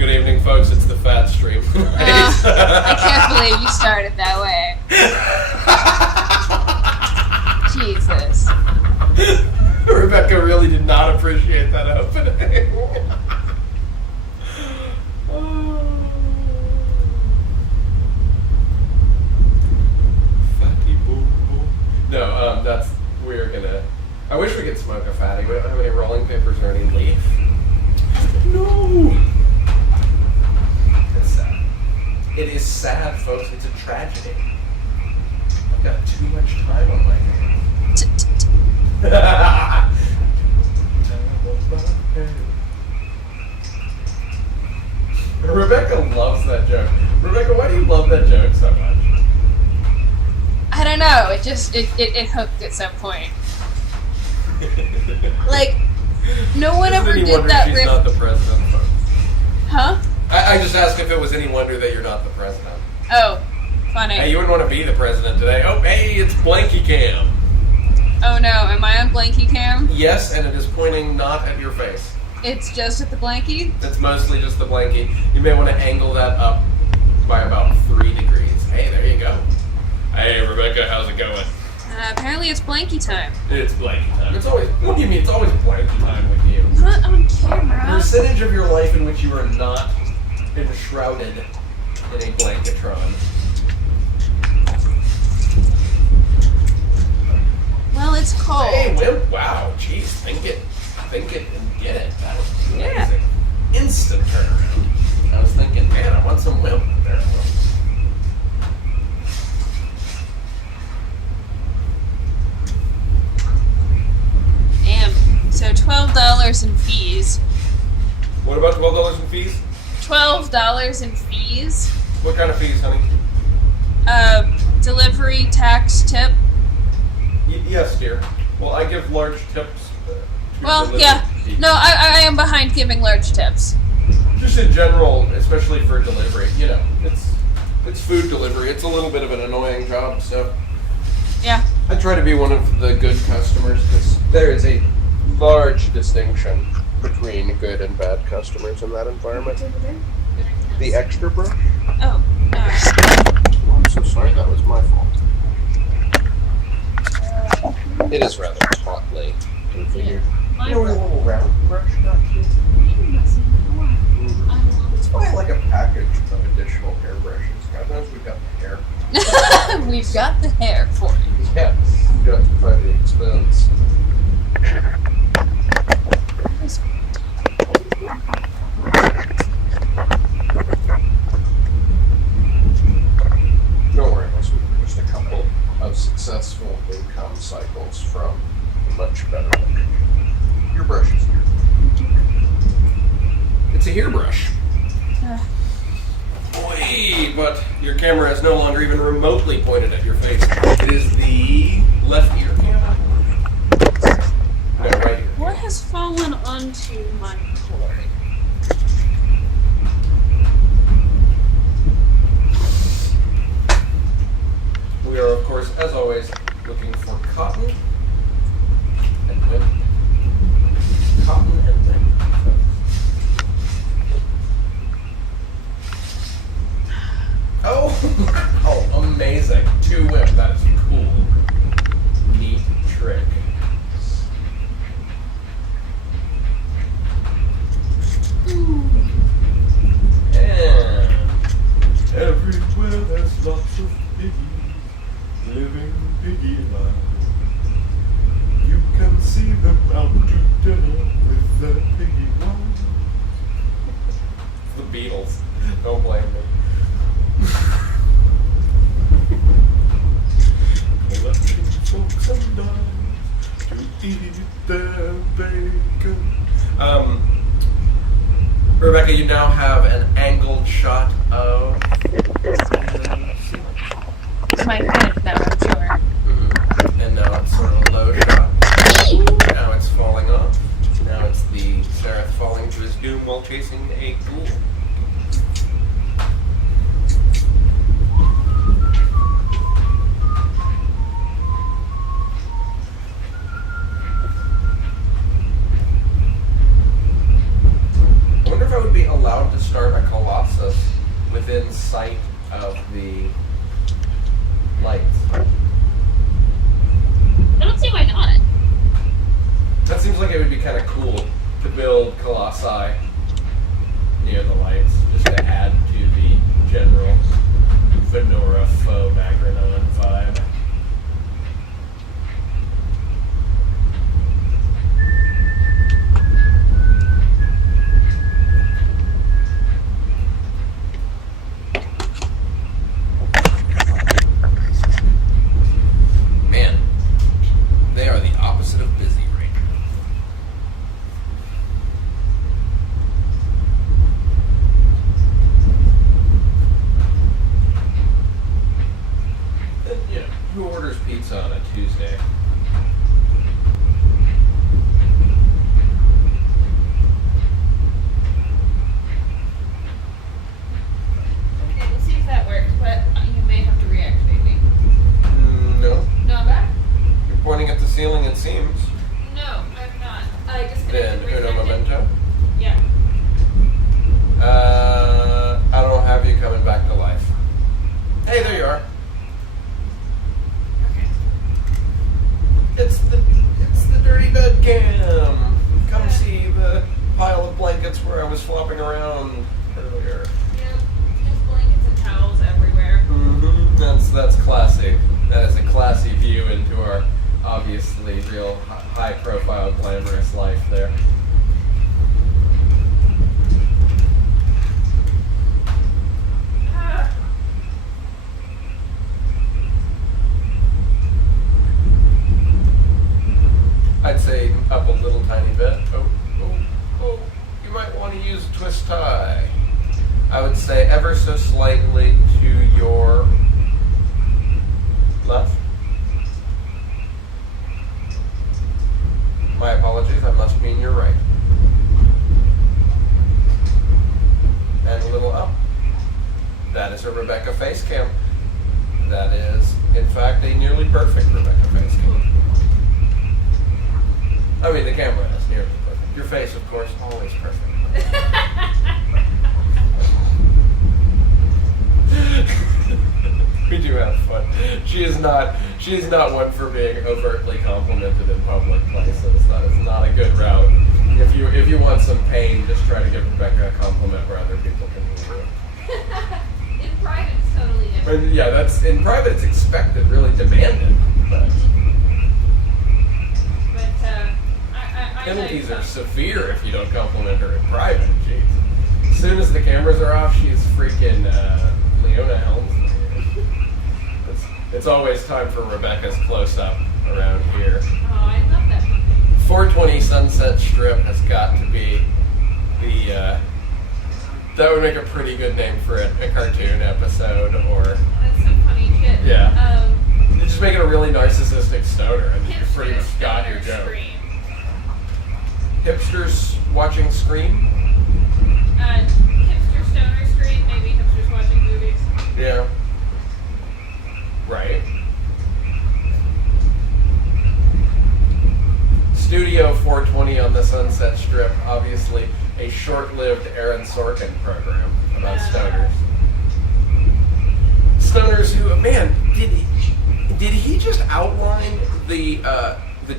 Good evening, folks. It's the Fat Stream. I can't believe you started that way. Jesus. Rebecca really did not appreciate that opening. Fatty boo boo. No, we're gonna. I wish we could smoke a fatty. We don't have any rolling papers or any leaf. No. It's sad. It is sad, folks. It's a tragedy. I've got too much time on my hands. Rebecca loves that joke. Rebecca, why do you love that joke so much? I don't know. It just it hooked at some point. Like, no one ever did that she's riff. Not the president, folks. Huh? I just asked if it was any wonder that you're not the president. Oh, funny. Hey, you wouldn't want to be the president today. Oh, hey, it's Blanky Cam. Oh no, am I on Blanky Cam? Yes, and it is pointing not at your face. It's just at the Blanky? It's mostly just the Blanky. You may want to angle that up by about 3 degrees. Hey, there you go. Hey, Rebecca, how's it going? Apparently it's Blanky time. It's Blanky time. It's always, what do you mean? It's always Blanky time with you. Not on camera. The percentage of your life in which you are not enshrouded in a blanketron. Well, it's cold. Hey, Wimp, wow, jeez, think it and get it. That was amazing. Yeah. Instant turnaround. I was thinking, man, I want some Wimp there. Damn. So $12 in fees. What about $12 in fees? $12 in fees. What kind of fees, honey? Delivery, tax, tip. Yes, dear. Well, I give large tips. Well, delivery yeah. fees. No, I am behind giving large tips. Just in general, especially for delivery, you know, it's food delivery. It's a little bit of an annoying job, so Yeah. I try to be one of the good customers because there is a large distinction between good and bad customers in that environment. The extra brush? Oh. Oh, I'm so sorry, that was my fault. It is rather hotly configured. You know, a little round brush got here. Let's buy like a package of additional hairbrushes. God knows we've got the hair. We've got the hair for it. Yeah, you don't have to find the expense. Don't worry, most we've just a couple of successful income cycles from a much better location. Your brush is here. It's a hair brush. Boy, but your camera is no longer even remotely pointed at your face. It is the left ear camera. No, right ear. What has fallen onto my cord? We are, of course, as always, looking for cotton and lint. Cotton and lint. Oh, oh, amazing. 2 whip, that is cool. Neat trick. And everywhere there's lots of piggies living piggy life. You can see them out to dinner with their piggy wife. The Beatles. Don't blame me. Collecting forks and knives to eat their bacon. Rebecca, you now have an angled shot of My head, now I'm sure. And now it's sort of a low shot. Now it's falling off. Now it's the Seraph falling to his doom while chasing a ghoul. I wonder if I would be allowed to start a Colossus within sight of the lights? I don't see why not. That seems like it would be kind of cool to build Colossi near the lights, just to add to the general Venora faux Magrenon vibe. Man, they are the opposite of busy right now. And, who orders pizza on a Tuesday? Okay, we'll see if that worked, but you may have to reactivate me. No. No, I'm back? You're pointing at the ceiling, it seems. No, I'm not. I just Then, uno momento. Yeah. I don't have you coming back to life. Hey, there you are. Okay. It's the dirty bed cam. Come see the pile of blankets where I was flopping around earlier. Yep. Just blankets and towels everywhere. Mm-hmm. That's classy. That is a classy view into our obviously real high-profile, glamorous life there. Ah. I'd say up a little tiny bit. Oh, you might want to use a twist tie. I would say ever so slightly to your left. My apologies, I must mean your right. And a little up. That is a Rebecca face cam. That is, in fact, a nearly perfect Rebecca face cam. I mean, the camera is nearly perfect. Your face, of course, always perfect. We do have fun. She is not one for being overtly complimented in public places. That is not a good route. If you want some pain, just try to give Rebecca a compliment where other people can hear you. In private, it's totally different. And yeah, that's in private. It's expected, really demanded. But I penalties are severe if you don't compliment her in private. Jeez. As soon as the cameras are off, she's freaking Leona Helmsley. It's always time for Rebecca's close-up around here. Oh, I love that. 420 Sunset Strip has got to be the. That would make a pretty good name for a cartoon episode, or That's some funny shit. Yeah. You just make it a really narcissistic stoner, and then you've pretty much got your joke. Scream. Hipsters watching Scream? Hipster stoner scream, maybe hipsters watching movies. Yeah. Right. Studio 420 on the Sunset Strip, obviously a short-lived Aaron Sorkin program about stoners. Stoners who, man, did he just outline the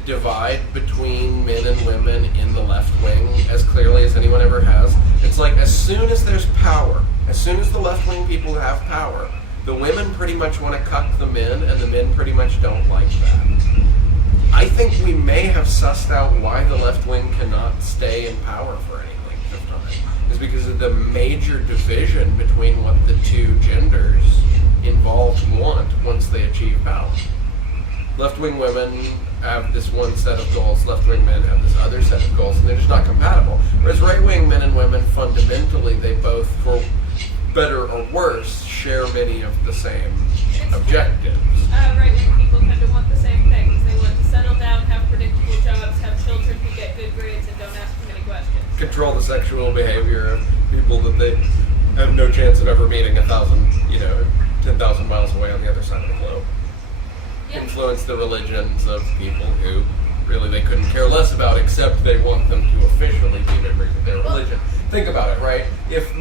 divide between men and women in the left wing as clearly as anyone ever has? It's like as soon as there's power, as soon as the left wing people have power, the women pretty much want to cuck the men, and the men pretty much don't like that. I think we may have sussed out why the left wing cannot stay in power for any length of time. Is because of the major division between what the two genders involved want once they achieve power. Left-wing women have this one set of goals, left-wing men have this other set of goals, and they're just not compatible. Whereas right-wing men and women, fundamentally, they both, for better or worse, share many of the same objectives. Right-wing people tend to want the same things. They want to settle down, have predictable jobs, have children who get good grades, and don't ask too many questions. Control the sexual behavior of people that they have no chance of ever meeting 10,000 miles away on the other side of the globe. Yep. Influence the religions of people who really they couldn't care less about, except they want them to officially be members of their religion. think about it, right? If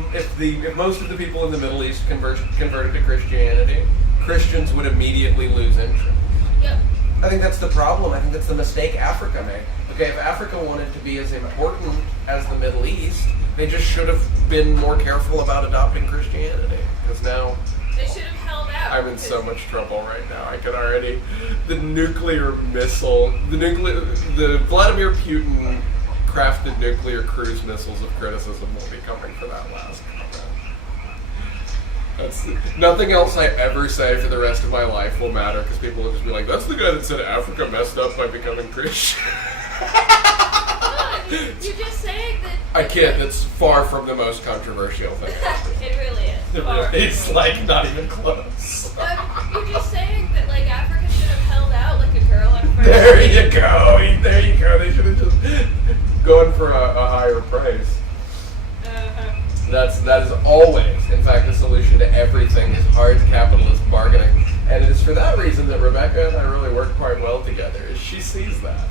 most of the people in the Middle East converted to Christianity, Christians would immediately lose interest. Yep. I think that's the problem. I think that's the mistake Africa made. Okay, if Africa wanted to be as important as the Middle East, they just should have been more careful about adopting Christianity. Because now They should have held out. I'm in so much trouble right now. I can already the nuclear missile, the Vladimir Putin crafted nuclear cruise missiles of criticism will be coming for that last comment. That's nothing else I ever say for the rest of my life will matter because people will just be like, "That's the guy that said Africa messed up by becoming Christian." You're just saying that. I kid. That's far from the most controversial thing. It really is. Far. It's like not even close. You're just saying that like Africa should have held out like a girl on a first There date. you go. There you go. They should have just gone for a higher price. That is always, in fact, the solution to everything is hard capitalist bargaining. And it is for that reason that Rebecca and I really work quite well together, is she sees that.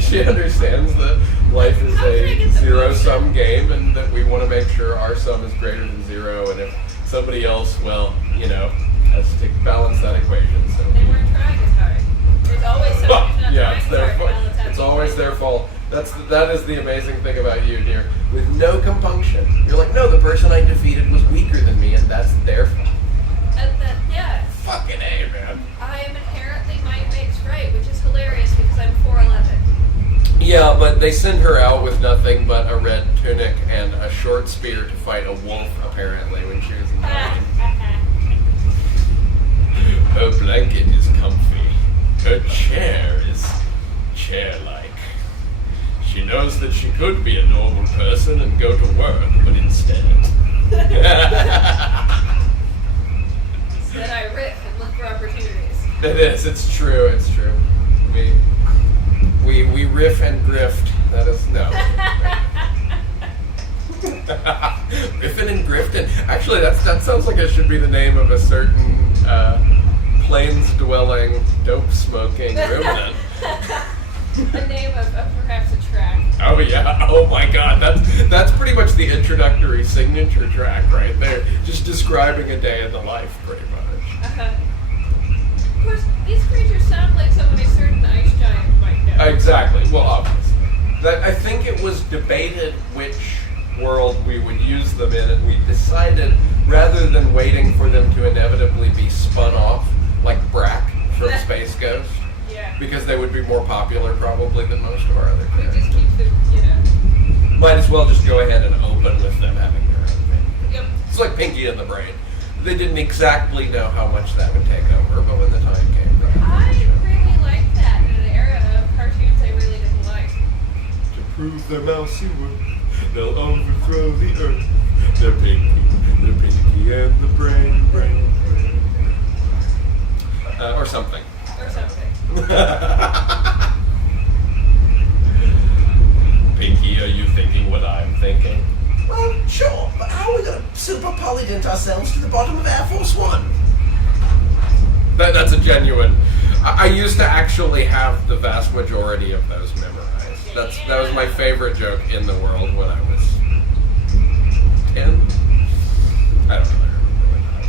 She understands that life is a zero-sum game and that we want to make sure our sum is greater than zero, and if somebody else, well, has to balance that equation. So. They weren't trying as hard. There's always someone who's not Yeah, trying it's as their hard to fault. balance that It's always equation. their fault. That is the amazing thing about you, dear. With no compunction, you're like, no, the person I defeated was weaker than me, and that's their fault. Yeah. Fucking A, man. I am inherently might makes right, which is hilarious because I'm 4'11". Yeah, but they send her out with nothing but a red tunic and a short spear to fight a wolf, apparently, when she was 9. Her blanket is comfy. Her chair is chair-like. She knows that she could be a normal person and go to work, but instead... Then I riff and look for opportunities. It is, it's true. We riff and grift. That is, no. Riffin' and griftin'. Actually, that sounds like it should be the name of a certain plains-dwelling, dope-smoking ruminant. The name of perhaps a track. Oh yeah! Oh my God! That's pretty much the introductory signature track right there. Just describing a day in the life, pretty much. Of course, these creatures sound like someone a certain ice giant might know. Exactly. Well, obviously. I think it was debated which world we would use them in, and we decided rather than waiting for them to inevitably be spun off like Brack from Space Ghost, Yeah. because they would be more popular probably than most of our other We characters. just keep them, Might as well just go ahead and open with them having their own thing. Yep. It's like Pinky and the Brain. They didn't exactly know how much that would take over, but when the time came, they I had to show. really liked that in an era of cartoons I really didn't like. To prove their mousy work, they'll overthrow the earth. They're Pinky and the Brain. Or something. Or something. Pinky, are you thinking what I'm thinking? Well, sure, but how are we going to super polydent ourselves to the bottom of Air Force One? That's a genuine... I used to actually have the vast majority of those memorized. That was my favorite joke in the world when I was 10. I don't really remember when I was.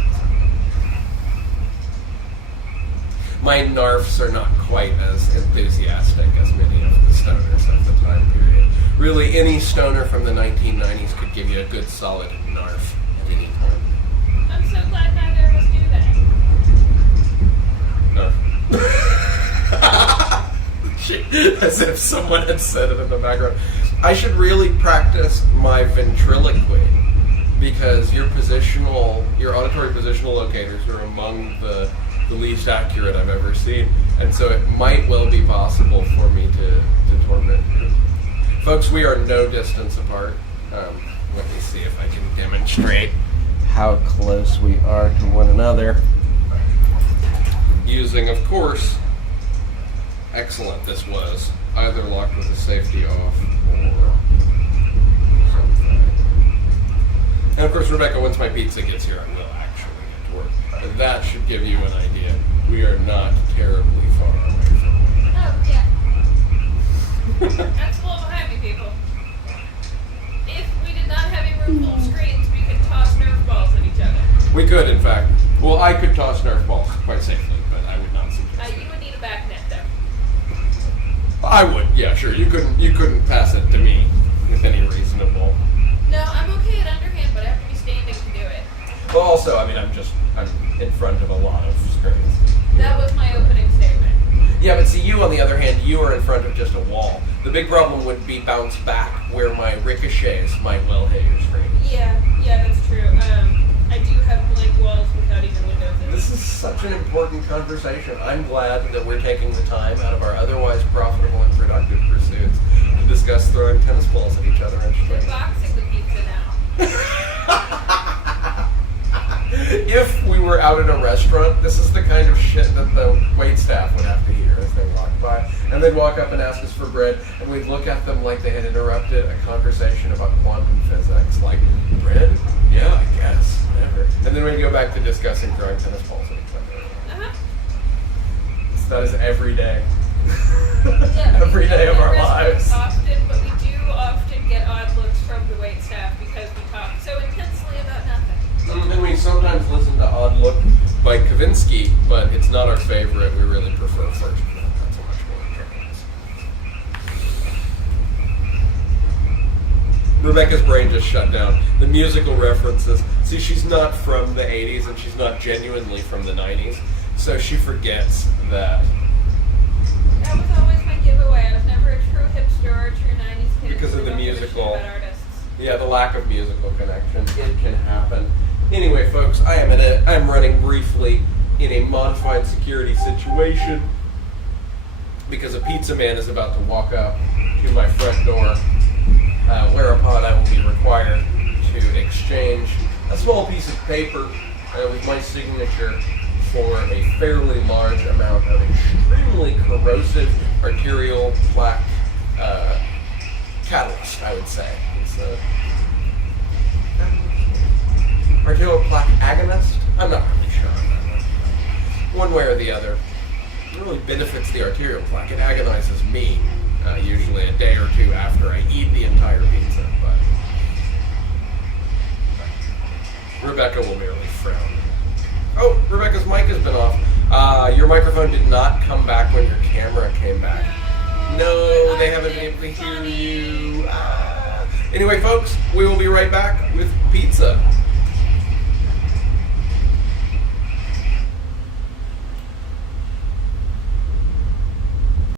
My narfs are not quite as enthusiastic as many of the stoners of the time period. Really, any stoner from the 1990s could give you a good solid narf at any time. I'm so glad neither of us do that. Narf. As if someone had said it in the background. I should really practice my ventriloquy because your auditory positional locators are among the least accurate I've ever seen, and so it might well be possible for me to torment you. Folks, we are no distance apart. Let me see if I can demonstrate how close we are to one another. Using, of course, excellent this was, either locked with the safety off or something. And of course, Rebecca, once my pizza gets here, I will actually get to work. But that should give you an idea. We are not terribly far away from one another. Oh, yeah. That's a little behind me, people. We could, in fact. Well, I could toss Nerf balls quite safely, but I would not suggest You it. would need a back net though. I would, yeah, sure. You couldn't pass it to me with any reasonable. No, I'm okay at underhand, but I have to be standing to do it. Well, also, I mean, I'm in front of a lot of screens. That was my opening statement. Yeah, but see, you on the other hand, you are in front of just a wall. The big problem would be bounce back, where my ricochets might well hit your screen. Yeah, that's true. I do have blank walls without even windows in. This is such an important conversation. I'm glad that we're taking the time out of our otherwise profitable and productive pursuits to discuss throwing tennis balls at each other and We're shit. boxing the pizza now. If we were out at a restaurant, this is the kind of shit that the waitstaff would have to hear as they walked by. And they'd walk up and ask us for bread, and we'd look at them like they had interrupted a conversation about quantum physics. Like, bread? Yeah, I guess. Whatever. And then we'd go back to discussing throwing tennis balls at each other. Uh-huh. So that is every day. Yeah, Every day of our lives. Often, but we do often get odd looks from the waitstaff because we talk so intensely about nothing. And we sometimes listen to Odd Look by Kavinsky, but it's not our favorite. We really prefer First Blood. That's a much more interesting. Rebecca's brain just shut down. The musical references. See, she's not from the 80s and she's not genuinely from the 90s, so she forgets that. That was always my giveaway. I was never a true hipster or a true 90s kid. Because of the Don't give a shit musical. about artists. Yeah, the lack of musical connection. It can happen. Anyway, folks, I'm running briefly in a modified security situation because a pizza man is about to walk up to my front door, whereupon I will be required to exchange a small piece of paper with my signature for a fairly large amount of extremely corrosive arterial plaque catalyst, I would say. It's arterial plaque agonist? I'm not really sure on that one. One way or the other. It really benefits the arterial plaque. It agonizes me, usually a day or two after I eat the entire pizza. But Rebecca will merely frown. Oh, Rebecca's mic has been off. Your microphone did not come back when your camera came back. No, they haven't been able to hear you. Anyway, folks, we will be right back with pizza.